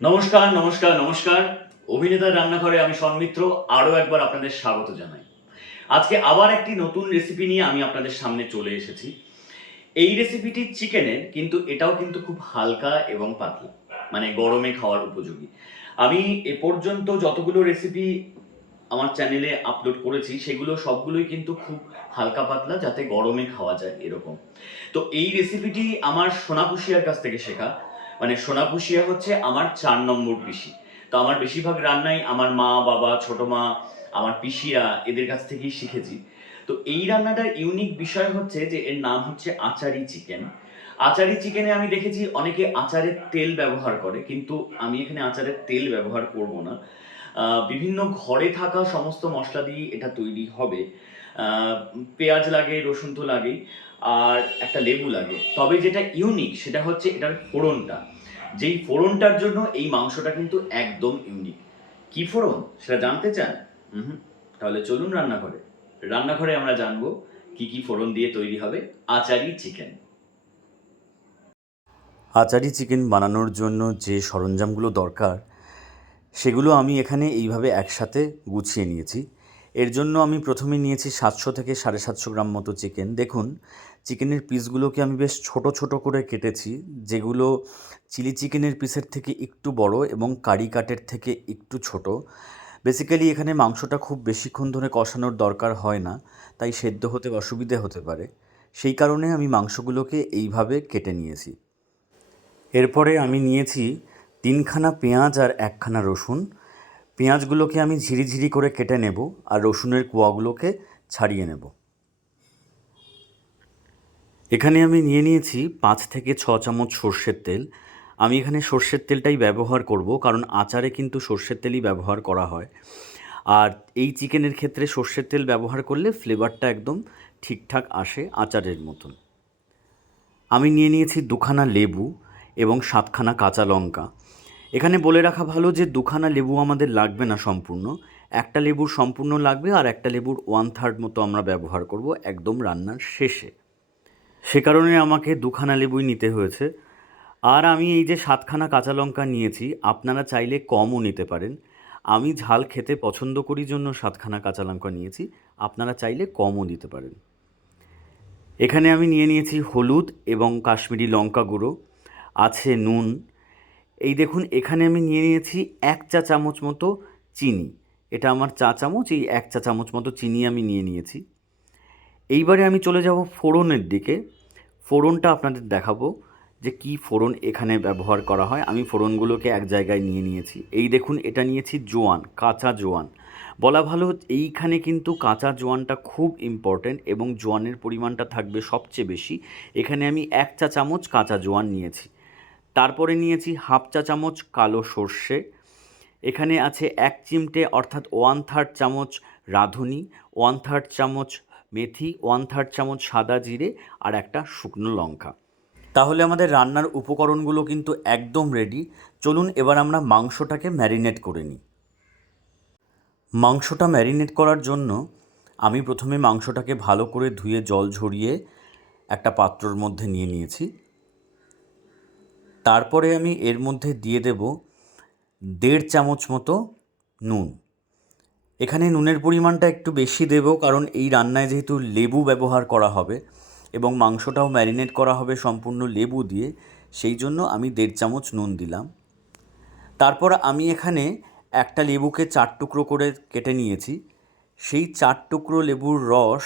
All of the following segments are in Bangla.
নমস্কার, নমস্কার, নমস্কার। অভিনেতার রান্নাঘরে আমি সন্মিত্র আরও একবার আপনাদের স্বাগত জানাই। আজকে আবার একটি নতুন রেসিপি নিয়ে আমি আপনাদের সামনে চলে এসেছি। এই রেসিপিটি চিকেনের, কিন্তু এটাও কিন্তু খুব হালকা এবং পাতলা, মানে গরমে খাওয়ার উপযোগী। আমি এ পর্যন্ত যতগুলো রেসিপি আমার চ্যানেলে আপলোড করেছি সেগুলো সবগুলোই কিন্তু খুব হালকা পাতলা, যাতে গরমে খাওয়া যায় এরকম। তো এই রেসিপিটি আমার সোনাপুষিয়ার কাছ থেকে শেখা। মানে সোনাপুষিয়া হচ্ছে আমার 4 নম্বর পিসি। তো আমার বেশিরভাগ রান্নাই আমার মা, বাবা, ছোট মা, আমার পিসিরা এদের কাছ থেকেই শিখেছি। তো এই রান্নাটার ইউনিক বিষয় হচ্ছে যে এর নাম হচ্ছে আচারি চিকেন। আচারি চিকেনে আমি দেখেছি অনেকে আচারের তেল ব্যবহার করে, কিন্তু আমি এখানে আচারের তেল ব্যবহার করব না। বিভিন্ন ঘরে থাকা সমস্ত মশলা দিয়ে এটা তৈরি হবে। পেঁয়াজ লাগে, রসুন তো লাগেই, আর একটা লেবু লাগে। তবে যেটা ইউনিক সেটা হচ্ছে এটার ফোড়নটা। যেই ফোড়নটার জন্য এই মাংসটা কিন্তু একদম ইউনিক। কি ফোড়ন সেটা জানতে চান? হুম, তাহলে চলুন রান্নাঘরে। রান্নাঘরে আমরা জানবো কি কি ফোড়ন দিয়ে তৈরি হবে আচারি চিকেন। আচারি চিকেন বানানোর জন্য যে সরঞ্জামগুলো দরকার সেগুলো আমি এখানে এইভাবে একসাথে গুছিয়ে নিয়েছি। এর জন্য আমি প্রথমে নিয়েছি 700 থেকে 750 গ্রাম মতো চিকেন। দেখুন, চিকেনের পিসগুলোকে আমি বেশ ছোট ছোট করে কেটেছি, যেগুলো চিলি চিকেনের পিসের থেকে একটু বড় এবং কারি কাটের থেকে একটু ছোট। বেসিক্যালি এখানে মাংসটা খুব বেশিক্ষণ ধরে কষানোর দরকার হয় না, তাই সেদ্ধ হতে অসুবিধে হতে পারে। সেই কারণে আমি মাংসগুলোকে এইভাবে কেটে নিয়েছি। এরপরে আমি নিয়েছি 3খানা পেঁয়াজ আর 1খানা রসুন। পেঁয়াজগুলোকে আমি ঝিরিঝিরি করে কেটে নেব, আর রসুনের কোয়াগুলোকে ছাড়িয়ে নেব। এখানে আমি নিয়ে নিয়েছি 5 থেকে 6 চামচ সর্ষের তেল। আমি এখানে সর্ষের তেলটাই ব্যবহার করব, কারণ আচারে কিন্তু সর্ষের তেলই ব্যবহার করা হয়। আর এই চিকেনের ক্ষেত্রে সর্ষের তেল ব্যবহার করলে ফ্লেভারটা একদম ঠিকঠাক আসে আচারের মতন। আমি নিয়ে নিয়েছি 2খানা লেবু এবং 7খানা কাঁচা লঙ্কা। এখানে বলে রাখা ভালো যে 2খানা লেবু আমাদের লাগবে না সম্পূর্ণ, একটা লেবুর সম্পূর্ণ লাগবে, আর একটা লেবুর 1/3 মতো আমরা ব্যবহার করব একদম রান্নার শেষে। সে কারণে আমাকে 2খানা লেবুই নিতে হয়েছে। আর আমি এই যে 7খানা কাঁচা লঙ্কা নিয়েছি, আপনারা চাইলে কমও নিতে পারেন। আমি ঝাল খেতে পছন্দ করি জন্য 7খানা কাঁচা লঙ্কা নিয়েছি, আপনারা চাইলে কমও দিতে পারেন। এখানে আমি নিয়ে নিয়েছি হলুদ এবং কাশ্মীরি লঙ্কা গুঁড়ো, আছে নুন। এই দেখুন, এখানে আমি নিয়ে নিয়েছি 1 চা চামচ মতো চিনি। এটা আমার চা চামচ, এই 1 চা চামচ মতো চিনি আমি নিয়ে নিয়েছি। এইবারে আমি চলে যাব ফোড়নের দিকে। ফোড়নটা আপনাদের দেখাবো যে কী ফোড়ন এখানে ব্যবহার করা হয়। আমি ফোড়নগুলোকে এক জায়গায় নিয়ে নিয়েছি। এই দেখুন, এটা নিয়েছি জোয়ান, কাঁচা জোয়ান। বলা ভালো এইখানে কিন্তু কাঁচা জোয়ানটা খুব ইম্পর্ট্যান্ট, এবং জোয়ানের পরিমাণটা থাকবে সবচেয়ে বেশি। এখানে আমি 1 চা চামচ কাঁচা জোয়ান নিয়েছি। তারপরে নিয়েছি 1/2 চা চামচ কালো সর্ষে। এখানে আছে 1 চিমটে অর্থাৎ 1/3 চামচ রাঁধুনি, 1/3 চামচ মেথি, 1/3 চামচ সাদা জিরে, আর একটা শুকনো লঙ্কা। তাহলে আমাদের রান্নার উপকরণগুলো কিন্তু একদম রেডি। চলুন এবার আমরা মাংসটাকে ম্যারিনেট করে নিই। মাংসটা ম্যারিনেট করার জন্য আমি প্রথমে মাংসটাকে ভালো করে ধুয়ে জল ঝরিয়ে একটা পাত্রর মধ্যে নিয়ে নিয়েছি। তারপরে আমি এর মধ্যে দিয়ে দেব 1.5 চামচ মতো নুন। এখানে নুনের পরিমাণটা একটু বেশি দেব, কারণ এই রান্নায় যেহেতু লেবু ব্যবহার করা হবে এবং মাংসটাও ম্যারিনেট করা হবে সম্পূর্ণ লেবু দিয়ে, সেই জন্য আমি 1.5 চামচ নুন দিলাম। তারপর আমি এখানে একটা লেবুকে 4 টুকরো করে কেটে নিয়েছি। সেই 4 টুকরো লেবুর রস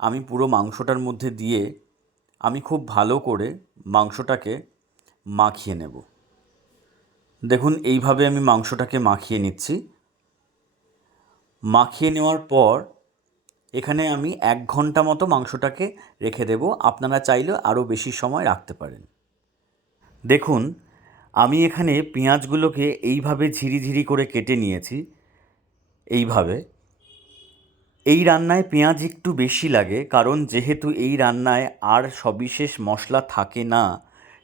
আমি পুরো মাংসটার মধ্যে দিয়ে আমি খুব ভালো করে মাংসটাকে মাখিয়ে নেব। দেখুন, এইভাবে আমি মাংসটাকে মাখিয়ে নিচ্ছি। মাখিয়ে নেওয়ার পর এখানে আমি 1 ঘন্টা মতো মাংসটাকে রেখে দেব। আপনারা চাইলে আরও বেশি সময় রাখতে পারেন। দেখুন, আমি এখানে পেঁয়াজগুলোকে এইভাবে ঝিরিঝিরি করে কেটে নিয়েছি। এইভাবে এই রান্নায় পেঁয়াজ একটু বেশি লাগে, কারণ যেহেতু এই রান্নায় আর সবিশেষ মশলা থাকে না,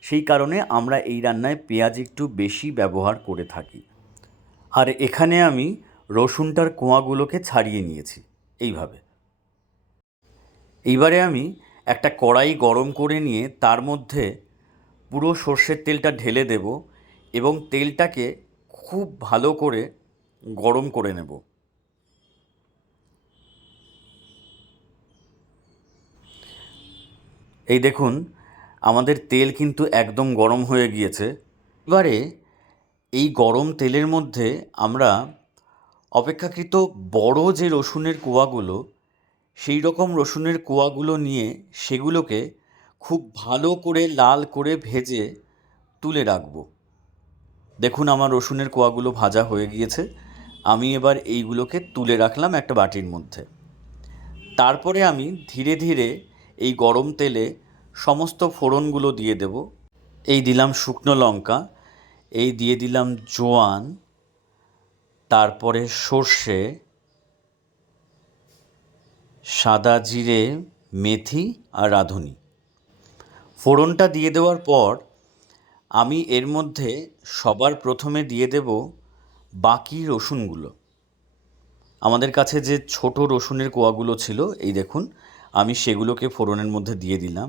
সেই কারণে আমরা এই রান্নায় পেঁয়াজ একটু বেশি ব্যবহার করে থাকি। আর এখানে আমি রসুনটার কোয়াগুলোকে ছাড়িয়ে নিয়েছি এইভাবে। এইবারে আমি একটা কড়াই গরম করে নিয়ে তার মধ্যে পুরো সর্ষের তেলটা ঢেলে দেব এবং তেলটাকে খুব ভালো করে গরম করে নেব। এই দেখুন, আমাদের তেল কিন্তু একদম গরম হয়ে গিয়েছে। এবারে এই গরম তেলের মধ্যে আমরা অপেক্ষাকৃত বড় যে রসুনের কোয়াগুলো, সেই রকম রসুনের কোয়াগুলো নিয়ে সেগুলোকে খুব ভালো করে লাল করে ভেজে তুলে রাখব। দেখুন, আমার রসুনের কোয়াগুলো ভাজা হয়ে গিয়েছে। আমি এবার এইগুলোকে তুলে রাখলাম একটা বাটির মধ্যে। তারপরে আমি ধীরে ধীরে এই গরম তেলে সমস্ত ফোড়নগুলো দিয়ে দেব। এই দিলাম শুকনো লঙ্কা, এই দিয়ে দিলাম জোয়ান, তারপরে সর্ষে, সাদা জিরে, মেথি আর রাঁধুনি। ফোড়নটা দিয়ে দেওয়ার পর আমি এর মধ্যে সবার প্রথমে দিয়ে দেব বাকি রসুনগুলো। আমাদের কাছে যে ছোট রসুনের কোয়াগুলো ছিল, এই দেখুন, আমি সেগুলোকে ফোড়নের মধ্যে দিয়ে দিলাম।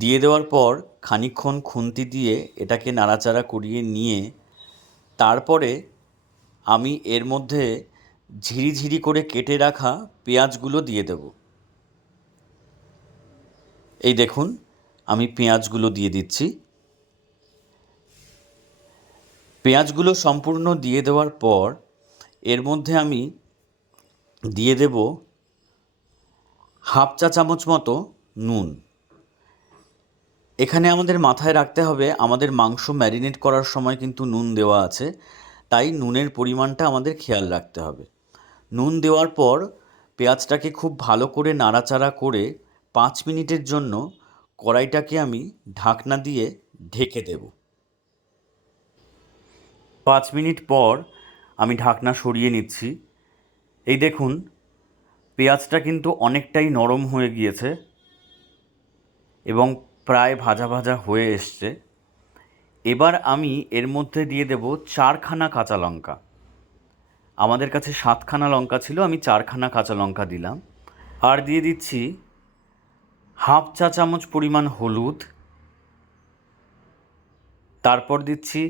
দিয়ে দেওয়ার পর খানিকক্ষণ খুন্তি দিয়ে এটাকে নাড়াচাড়া করিয়ে নিয়ে তারপরে আমি এর মধ্যে ঝিরিঝিরি করে কেটে রাখা পেঁয়াজগুলো দিয়ে দেব। এই দেখুন, আমি পেঁয়াজগুলো দিয়ে দিচ্ছি। পেঁয়াজগুলো সম্পূর্ণ দিয়ে দেওয়ার পর এর মধ্যে আমি দিয়ে দেব হাফ চা চামচ মতো নুন। এখানে আমাদের মাথায় রাখতে হবে, আমাদের মাংস ম্যারিনেট করার সময় কিন্তু নুন দেওয়া আছে, তাই নুনের পরিমাণটা আমাদের খেয়াল রাখতে হবে। নুন দেওয়ার পর পেঁয়াজটাকে খুব ভালো করে নাড়াচাড়া করে 5 মিনিটের জন্য কড়াইটাকে আমি ঢাকনা দিয়ে ঢেকে দেব। 5 মিনিট পর আমি ঢাকনা সরিয়ে নিচ্ছি। এই দেখুন, পেঁয়াজটা কিন্তু অনেকটাই নরম হয়ে গিয়েছে এবং প্রায় ভাজা ভাজা হয়ে এসছে। এবার আমি এর মধ্যে দিয়ে দেব 4খানা কাঁচা লঙ্কা। আমাদের কাছে 7খানা লঙ্কা ছিল, আমি 4খানা কাঁচা লঙ্কা দিলাম। আর দিয়ে দিচ্ছি হাফ চা চামচ পরিমাণ হলুদ, তারপর দিচ্ছি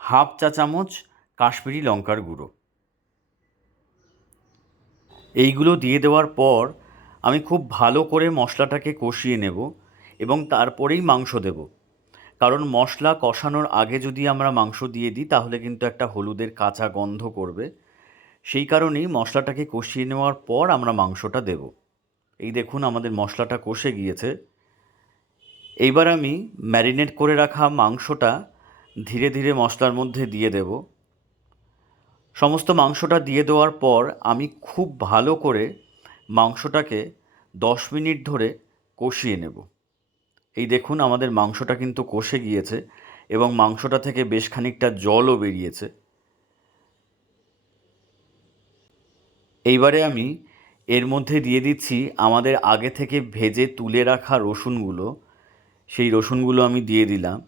হাফ চা চামচ কাশ্মীরি লঙ্কার গুঁড়ো। এইগুলো দিয়ে দেওয়ার পর আমি খুব ভালো করে মশলাটাকে কষিয়ে নেব এবং তারপরেই মাংস দেব। কারণ মশলা কষানোর আগে যদি আমরা মাংস দিয়ে দিই তাহলে কিন্তু একটা হলুদের কাঁচা গন্ধ করবে। সেই কারণেই মশলাটাকে কষিয়ে নেওয়ার পর আমরা মাংসটা দেব। এই দেখুন, আমাদের মশলাটা কষে গিয়েছে। এইবার আমি ম্যারিনেট করে রাখা মাংসটা ধীরে ধীরে মশলার মধ্যে দিয়ে দেব। সমস্ত মাংসটা দিয়ে দেওয়ার পর আমি খুব ভালো করে মাংসটাকে 10 মিনিট ধরে কষিয়ে নেব। এই দেখুন, আমাদের মাংসটা কিন্তু কষে গিয়েছে এবং মাংসটা থেকে বেশ খানিকটা জলও বেরিয়েছে। এইবারে আমি এর মধ্যে দিয়ে দিচ্ছি আমাদের আগে থেকে ভেজে তুলে রাখা রসুনগুলো। সেই রসুনগুলো আমি দিয়ে দিলাম।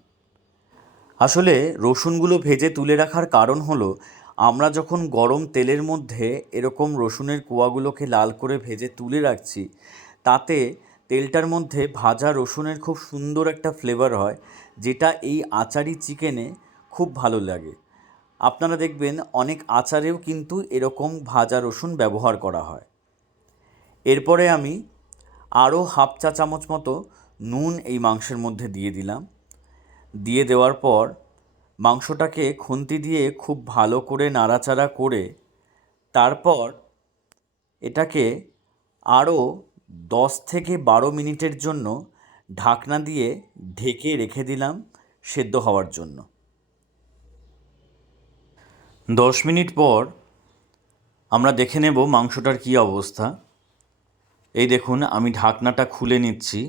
আসলে রসুনগুলো ভেজে তুলে রাখার কারণ হলো, আমরা যখন গরম তেলের মধ্যে এরকম রসুনের কোয়াগুলোকে লাল করে ভেজে তুলে রাখছি, তাতে তেলটার মধ্যে ভাজা রসুনের খুব সুন্দর একটা ফ্লেভার হয়, যেটা এই আচারি চিকেনে খুব ভালো লাগে। আপনারা দেখবেন অনেক আচারেও কিন্তু এরকম ভাজা রসুন ব্যবহার করা হয়। এরপরে আমি আরও হাফ চা চামচ মতো নুন এই মাংসের মধ্যে দিয়ে দিলাম। দিয়ে দেওয়ার পর মাংসটাকে খুন্তি দিয়ে খুব ভালো করে নাড়াচাড়া করে তারপর এটাকে আরও 10 থেকে 12 মিনিটের জন্য ঢাকনা দিয়ে ঢেকে রেখে দিলাম সেদ্ধ হওয়ার জন্য। 10 মিনিট পর আমরা দেখে নেব মাংসটার কী অবস্থা। এই দেখুন, আমি ঢাকনাটা খুলে নিচ্ছি।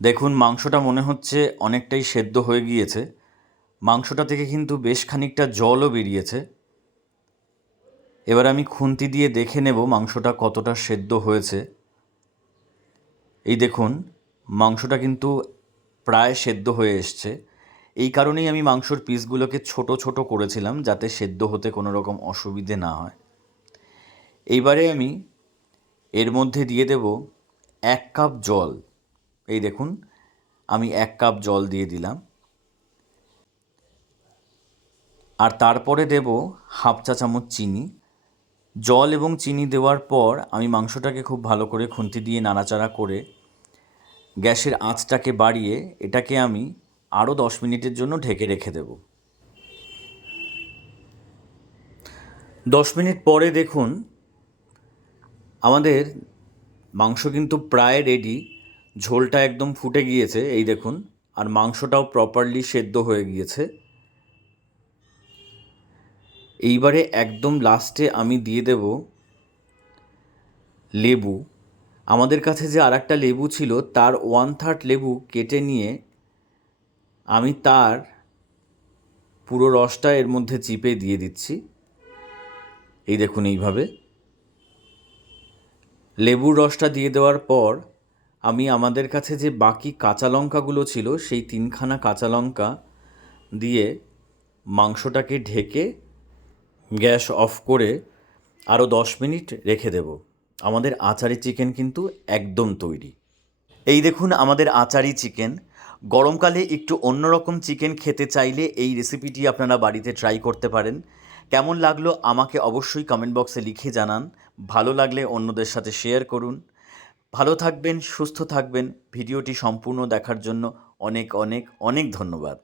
দেখুন, মাংসটা মনে হচ্ছে অনেকটাই সেদ্ধ হয়ে গিয়েছে। মাংসটা থেকে কিন্তু বেশ খানিকটা জলও বেরিয়েছে। এবার আমি খুন্তি দিয়ে দেখে নেব মাংসটা কতটা সেদ্ধ হয়েছে। এই দেখুন, মাংসটা কিন্তু প্রায় সেদ্ধ হয়ে এসছে। এই কারণেই আমি মাংসর পিসগুলোকে ছোট ছোট করেছিলাম, যাতে সেদ্ধ হতে কোনো রকম অসুবিধে না হয়। এইবারে আমি এর মধ্যে দিয়ে দেব 1 কাপ জল। এই দেখুন, আমি 1 কাপ জল দিয়ে দিলাম। আর তারপরে দেব হাফ চা চামচ চিনি। জল এবং চিনি দেওয়ার পর আমি মাংসটাকে খুব ভালো করে খুন্তি দিয়ে নাড়াচাড়া করে গ্যাসের আঁচটাকে বাড়িয়ে এটাকে আমি আরও 10 মিনিটের জন্য ঢেকে রেখে দেব। 10 মিনিট পরে দেখুন আমাদের মাংস কিন্তু প্রায় রেডি। ঝোলটা একদম ফুটে গিয়েছে এই দেখুন, আর মাংসটাও প্রপারলি সেদ্ধ হয়ে গিয়েছে। এইবারে একদম লাস্টে আমি দিয়ে দেব লেবু। আমাদের কাছে যে আর একটা লেবু ছিল তার 1/3 লেবু কেটে নিয়ে আমি তার পুরো রসটা এর মধ্যে চিপে দিয়ে দিচ্ছি। এই দেখুন এইভাবে লেবুর রসটা দিয়ে দেওয়ার পর আমি আমাদের কাছে যে বাকি কাঁচা লঙ্কাগুলো ছিল সেই 3খানা কাঁচা লঙ্কা দিয়ে মাংসটাকে ঢেকে গ্যাস অফ করে আরও 10 মিনিট রেখে দেব। আমাদের আচারি চিকেন কিন্তু একদম তৈরি। এই দেখুন আমাদের আচারি চিকেন। গরমকালে একটু অন্যরকম চিকেন খেতে চাইলে এই রেসিপিটি আপনারা বাড়িতে ট্রাই করতে পারেন। কেমন লাগলো আমাকে অবশ্যই কমেন্ট বক্সে লিখে জানান। ভালো লাগলে অন্যদের সাথে শেয়ার করুন। ভালো থাকবেন, সুস্থ থাকবেন। ভিডিওটি সম্পূর্ণ দেখার জন্য অনেক অনেক অনেক ধন্যবাদ।